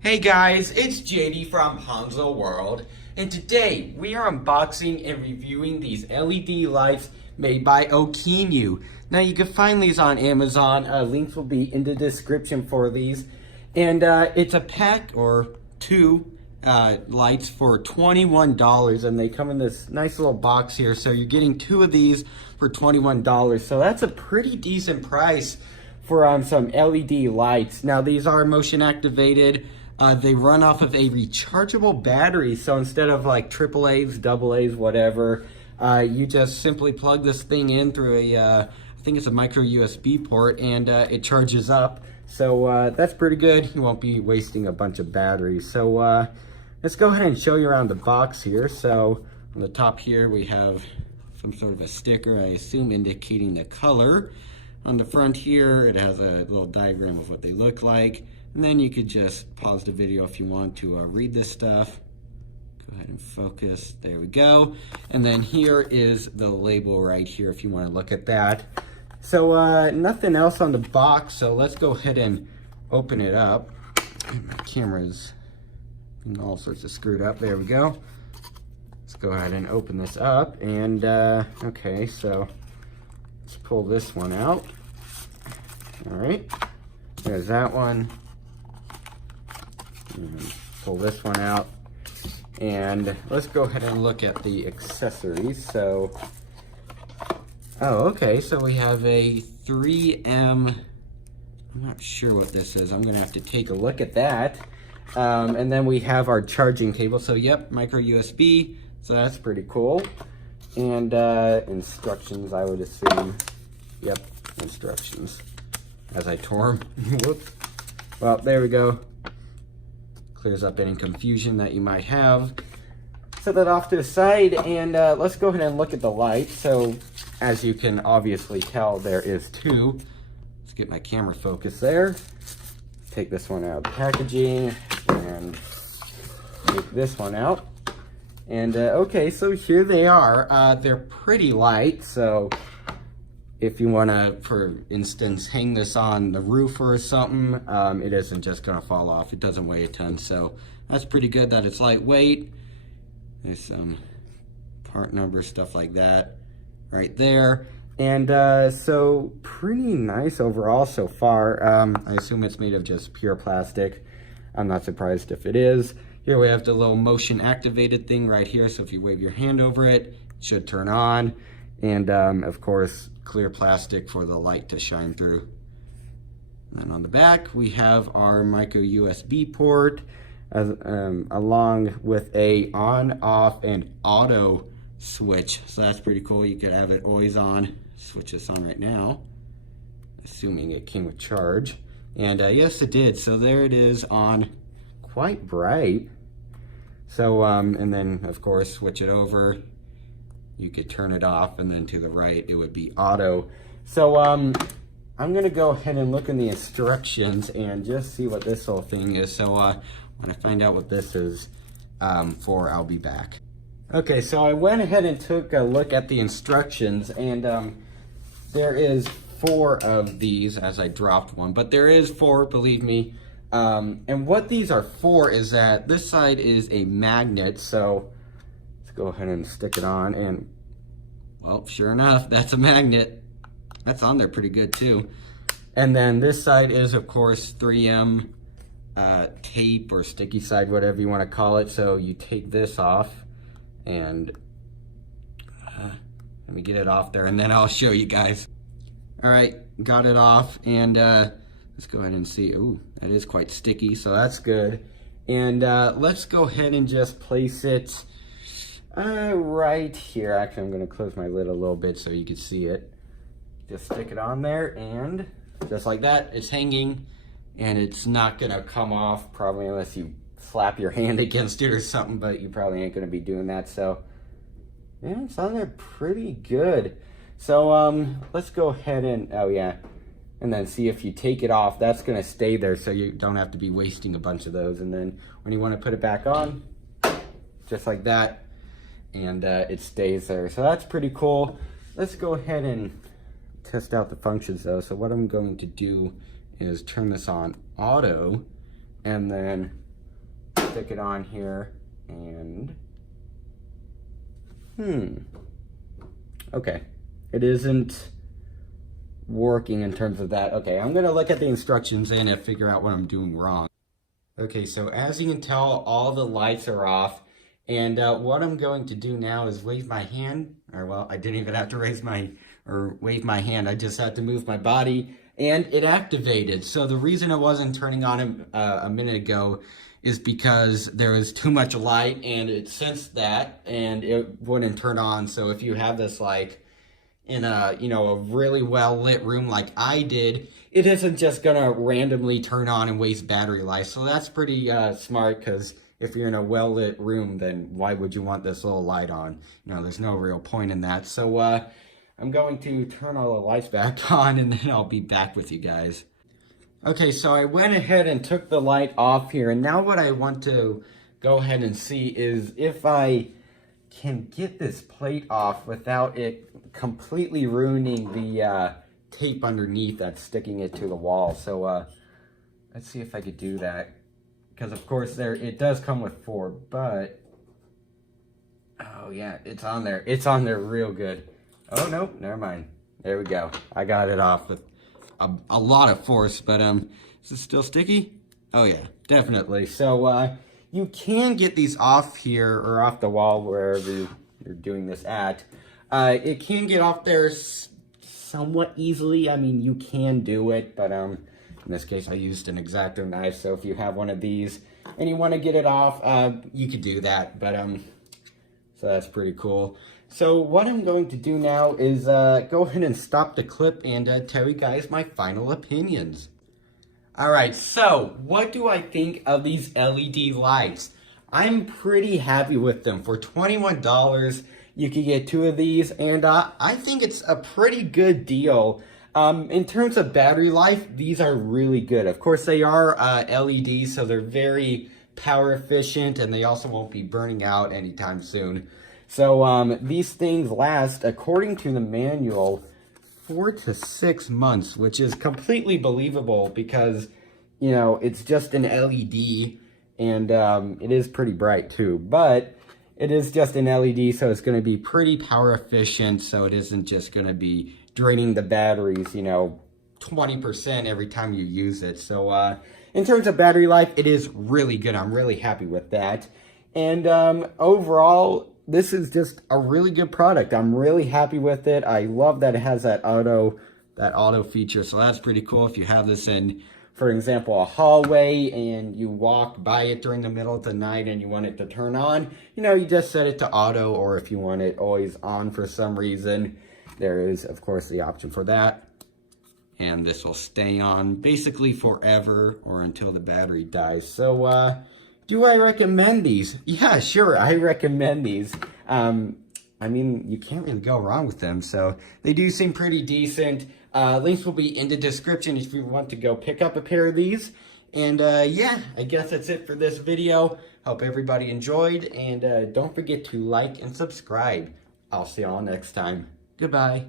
Hey guys, it's JD from Hanzo World, and today we are unboxing and reviewing these LED lights made by OKeanu. Now you can find these on Amazon, links will be in the description for these, and it's a pack or two lights for $21, and they come in this nice little box here, so you're getting two of these for $21, so that's a pretty decent price for some LED lights. Now these are motion activated. They run off of a rechargeable battery, so instead of like AAAs, AA's, whatever, you just simply plug this thing in through a, I think it's a micro USB port, and it charges up. So that's pretty good. You won't be wasting a bunch of batteries. So let's go ahead and show you around the box here. So on the top here we have some sort of a sticker, I assume indicating the color. On the front here it has a little diagram of what they look like. And then you could just pause the video if you want to read this stuff. Go ahead and focus. There we go. And then here is the label right here if you want to look at that. So nothing else on the box. So let's go ahead and open it up. My camera's all sorts of screwed up. There we go. Let's go ahead and open this up. And okay, so let's pull this one out. All right. There's that one. Pull this one out, and let's go ahead and look at the accessories. So, oh, okay, so we have a 3M, I'm not sure what this is. I'm gonna have to take a look at that. And then we have our charging cable. So yep, micro USB, so that's pretty cool. And instructions, I would assume. Yep, instructions, as I tore them. Whoops. Well, there we go. Clears up any confusion that you might have. Set that off to the side, and let's go ahead and look at the light. So as you can obviously tell, there is two. Let's get my camera focused there. Take this one out of the packaging and take this one out. And okay, so here they are. They're pretty light, so if you want to, for instance, hang this on the roof or something, it isn't just going to fall off. It doesn't weigh a ton, so that's pretty good that it's lightweight. There's some part numbers, stuff like that right there. And so pretty nice overall so far. I assume it's made of just pure plastic. I'm not surprised if it is. Here we have the little motion activated thing right here, so if you wave your hand over it, it should turn on. And of course, clear plastic for the light to shine through. And then on the back, we have our micro USB port, along with a on, off, and auto switch. So that's pretty cool. You could have it always on. Switch this on right now, assuming it came with charge. And yes, it did. So there it is on, quite bright. So, and then of course, switch it over. You could turn it off, and then to the right it would be auto. So I'm gonna go ahead and look in the instructions and just see what this whole thing is. So when I find out what this is for, I'll be back. Okay, so I went ahead and took a look at the instructions, and there is 4 of these, as I dropped one, but there is 4, believe me. And what these are for is that this side is a magnet, so go ahead and stick it on, and well, sure enough, that's a magnet. That's on there pretty good too. And then this side is, of course, 3M tape or sticky side, whatever you want to call it. So you take this off, and let me get it off there, and then I'll show you guys. All right, got it off, and let's go ahead and see. Ooh, that is quite sticky, so that's good. And let's go ahead and just place it right here. Actually, I'm going to close my lid a little bit so you can see it. Just stick it on there, and just like that, it's hanging, and it's not going to come off probably unless you slap your hand against it or something, but you probably ain't going to be doing that. So yeah, it's on there pretty good. So let's go ahead and, oh yeah, And then see, if you take it off, that's gonna stay there, so you don't have to be wasting a bunch of those. And then when you wanna put it back on, just like that, and it stays there. So that's pretty cool. Let's go ahead and test out the functions though. So what I'm going to do is turn this on auto, and then stick it on here, and okay, it isn't working in terms of that. Okay, I'm gonna look at the instructions and figure out what I'm doing wrong. Okay, so as you can tell, all the lights are off, and what I'm going to do now is wave my hand, or well, I didn't even have to wave my hand, I just had to move my body, and it activated. So the reason it wasn't turning on a minute ago is because there was too much light, and it sensed that, and it wouldn't turn on. So if you have this like in a, you know, a really well lit room like I did, it isn't just gonna randomly turn on and waste battery life. So that's pretty smart, because if you're in a well lit room, then why would you want this little light on? You know, there's no real point in that. So I'm going to turn all the lights back on, and then I'll be back with you guys. Okay, so I went ahead and took the light off here, and now what I want to go ahead and see is if I can get this plate off without it completely ruining the tape underneath that's sticking it to the wall. So let's see if I could do that, because of course it does come with 4, but oh yeah, it's on there. It's on there real good. Oh no, never mind. There we go. I got it off with a lot of force, but is it still sticky? Oh yeah, definitely. So you can get these off here, or off the wall, wherever you're doing this at. It can get off there somewhat easily. I mean, you can do it, but in this case I used an X-Acto knife, so if you have one of these and you want to get it off, you could do that. But so that's pretty cool. So what I'm going to do now is go ahead and stop the clip and tell you guys my final opinions. Alright, so what do I think of these LED lights? I'm pretty happy with them. For $21, you can get 2 of these, and I think it's a pretty good deal. In terms of battery life, these are really good. Of course, they are LEDs, so they're very power efficient, and they also won't be burning out anytime soon. So these things last, according to the manual, 4 to 6 months, which is completely believable because, you know, it's just an LED, and it is pretty bright too. But it is just an LED, so it's going to be pretty power efficient, so it isn't just going to be draining the batteries, you know, 20% every time you use it. So in terms of battery life, it is really good. I'm really happy with that. And overall, this is just a really good product. I'm really happy with it. I love that it has that auto feature, so that's pretty cool. If you have this in, for example, a hallway, and you walk by it during the middle of the night and you want it to turn on, you know, you just set it to auto, or if you want it always on for some reason, there is, of course, the option for that. And this will stay on basically forever, or until the battery dies. So, do I recommend these? Yeah, sure, I recommend these. I mean, you can't really go wrong with them, so they do seem pretty decent. Links will be in the description if you want to go pick up a pair of these. And yeah, I guess that's it for this video. Hope everybody enjoyed, and don't forget to like and subscribe. I'll see y'all next time. Goodbye.